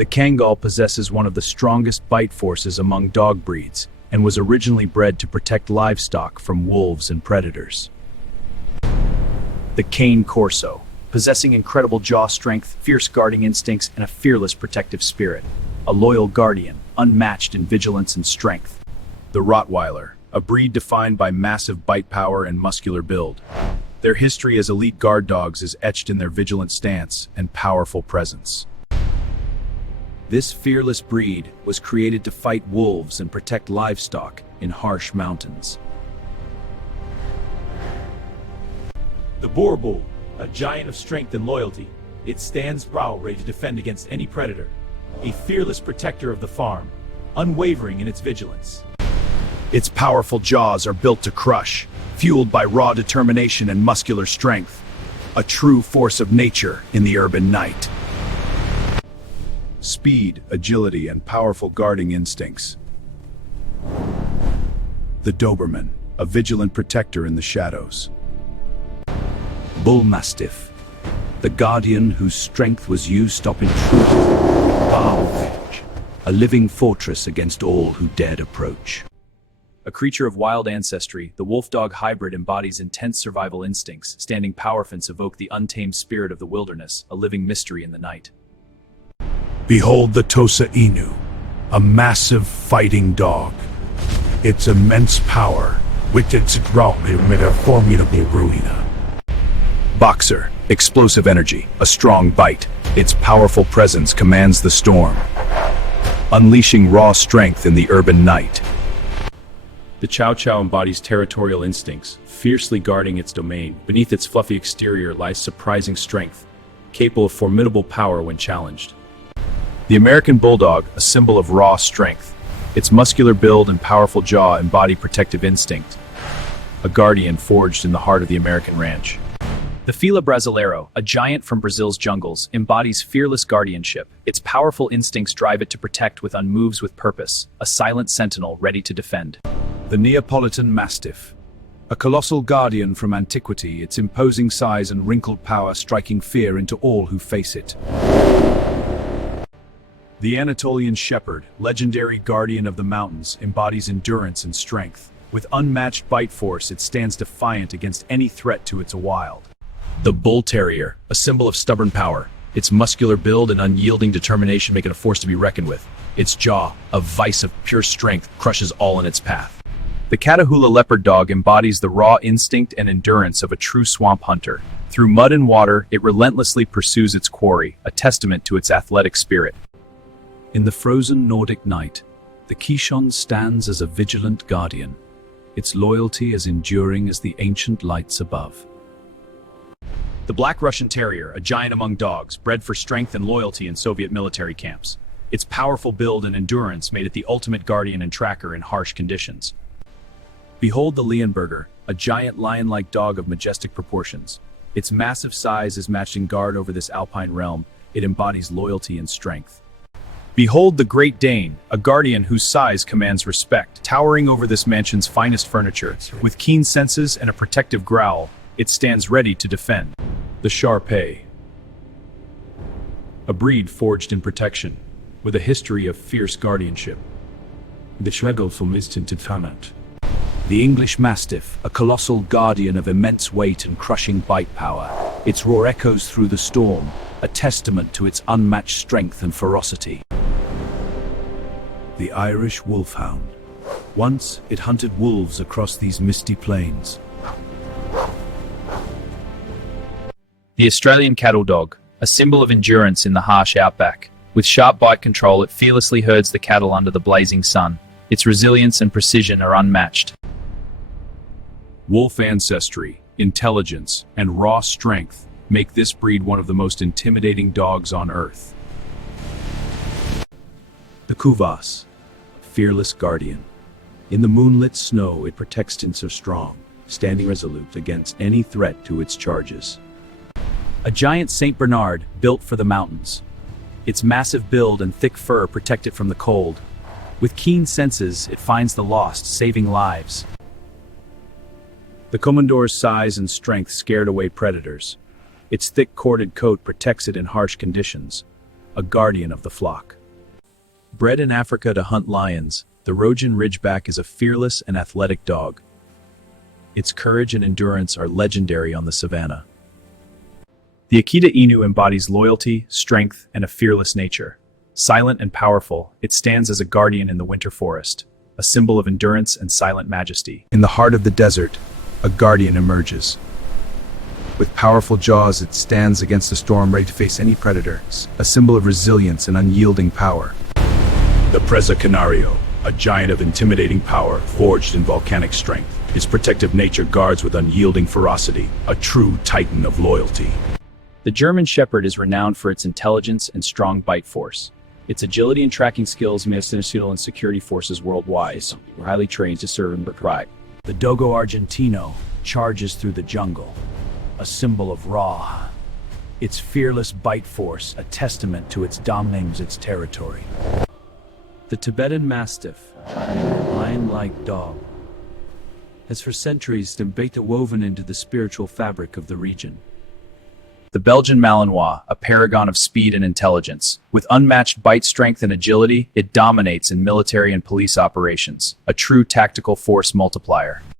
The Kangal possesses one of the strongest bite forces among dog breeds and was originally bred to protect livestock from wolves and predators. The Cane Corso, possessing incredible jaw strength, fierce guarding instincts, and a fearless protective spirit. A loyal guardian, unmatched in vigilance and strength. The Rottweiler, a breed defined by massive bite power and muscular build. Their history as elite guard dogs is etched in their vigilant stance and powerful presence. This fearless breed was created to fight wolves and protect livestock in harsh mountains. The Boerboel, a giant of strength and loyalty. It stands proud, ready to defend against any predator. A fearless protector of the farm, unwavering in its vigilance. Its powerful jaws are built to crush, fueled by raw determination and muscular strength. A true force of nature in the urban night. Speed, agility, and powerful guarding instincts. The Doberman, a vigilant protector in the shadows. Bull Mastiff, the guardian whose strength was used stop intruders. Boerboel, a living fortress against all who dared approach. A creature of wild ancestry, the Wolfdog Hybrid embodies intense survival instincts. Standing power fence evoke the untamed spirit of the wilderness, a living mystery in the night. Behold the Tosa Inu, a massive fighting dog. Its immense power, with its growth, made a formidable ruina. Boxer, explosive energy, a strong bite. Its powerful presence commands the storm, unleashing raw strength in the urban night. The Chow Chow embodies territorial instincts, fiercely guarding its domain. Beneath its fluffy exterior lies surprising strength, capable of formidable power when challenged. The American Bulldog, a symbol of raw strength. Its muscular build and powerful jaw embody protective instinct, a guardian forged in the heart of the American ranch. The Fila Brasileiro, a giant from Brazil's jungles, embodies fearless guardianship. Its powerful instincts drive it to protect with moves with purpose, a silent sentinel ready to defend. The Neapolitan Mastiff, a colossal guardian from antiquity, its imposing size and wrinkled power striking fear into all who face it. The Anatolian Shepherd, legendary guardian of the mountains, embodies endurance and strength. With unmatched bite force, it stands defiant against any threat to its wild. The Bull Terrier, a symbol of stubborn power. Its muscular build and unyielding determination make it a force to be reckoned with. Its jaw, a vice of pure strength, crushes all in its path. The Catahoula Leopard Dog embodies the raw instinct and endurance of a true swamp hunter. Through mud and water, it relentlessly pursues its quarry, a testament to its athletic spirit. In the frozen Nordic night, the Kishon stands as a vigilant guardian, its loyalty as enduring as the ancient lights above. The Black Russian Terrier, a giant among dogs, bred for strength and loyalty in Soviet military camps. Its powerful build and endurance made it the ultimate guardian and tracker in harsh conditions. Behold the Leonberger, a giant lion-like dog of majestic proportions. Its massive size is matched in guard over this alpine realm. It embodies loyalty and strength. Behold the Great Dane, a guardian whose size commands respect. Towering over this mansion's finest furniture, with keen senses and a protective growl, it stands ready to defend. The Shar-Pei, a breed forged in protection, with a history of fierce guardianship. The Schlegel from Tibetan. The English Mastiff, a colossal guardian of immense weight and crushing bite power. Its roar echoes through the storm, a testament to its unmatched strength and ferocity. The Irish Wolfhound. Once, it hunted wolves across these misty plains. The Australian Cattle Dog, a symbol of endurance in the harsh outback. With sharp bite control, it fearlessly herds the cattle under the blazing sun. Its resilience and precision are unmatched. Wolf ancestry, intelligence, and raw strength make this breed one of the most intimidating dogs on earth. The Kuvas, fearless guardian. In the moonlit snow, it protects tints are strong, standing resolute against any threat to its charges. A giant Saint Bernard, built for the mountains. Its massive build and thick fur protect it from the cold. With keen senses, it finds the lost, saving lives. The Commandore's size and strength scared away predators. Its thick corded coat protects it in harsh conditions. a guardian of the flock. Bred in Africa to hunt lions, the Rhojan Ridgeback is a fearless and athletic dog. Its courage and endurance are legendary on the savannah. The Akita Inu embodies loyalty, strength, and a fearless nature. Silent and powerful, it stands as a guardian in the winter forest, a symbol of endurance and silent majesty. In the heart of the desert, a guardian emerges. With powerful jaws, it stands against the storm, ready to face any predator, a symbol of resilience and unyielding power. The Presa Canario, a giant of intimidating power, forged in volcanic strength. His protective nature guards with unyielding ferocity, a true titan of loyalty. The German Shepherd is renowned for its intelligence and strong bite force. Its agility and tracking skills make it essential in security forces worldwide. We're highly trained to serve and thrive. The Dogo Argentino charges through the jungle, a symbol of raw. Its fearless bite force, a testament to its dominating its territory. The Tibetan Mastiff, a lion-like dog, has for centuries been woven into the spiritual fabric of the region. The Belgian Malinois, a paragon of speed and intelligence. With unmatched bite strength and agility, it dominates in military and police operations, a true tactical force multiplier.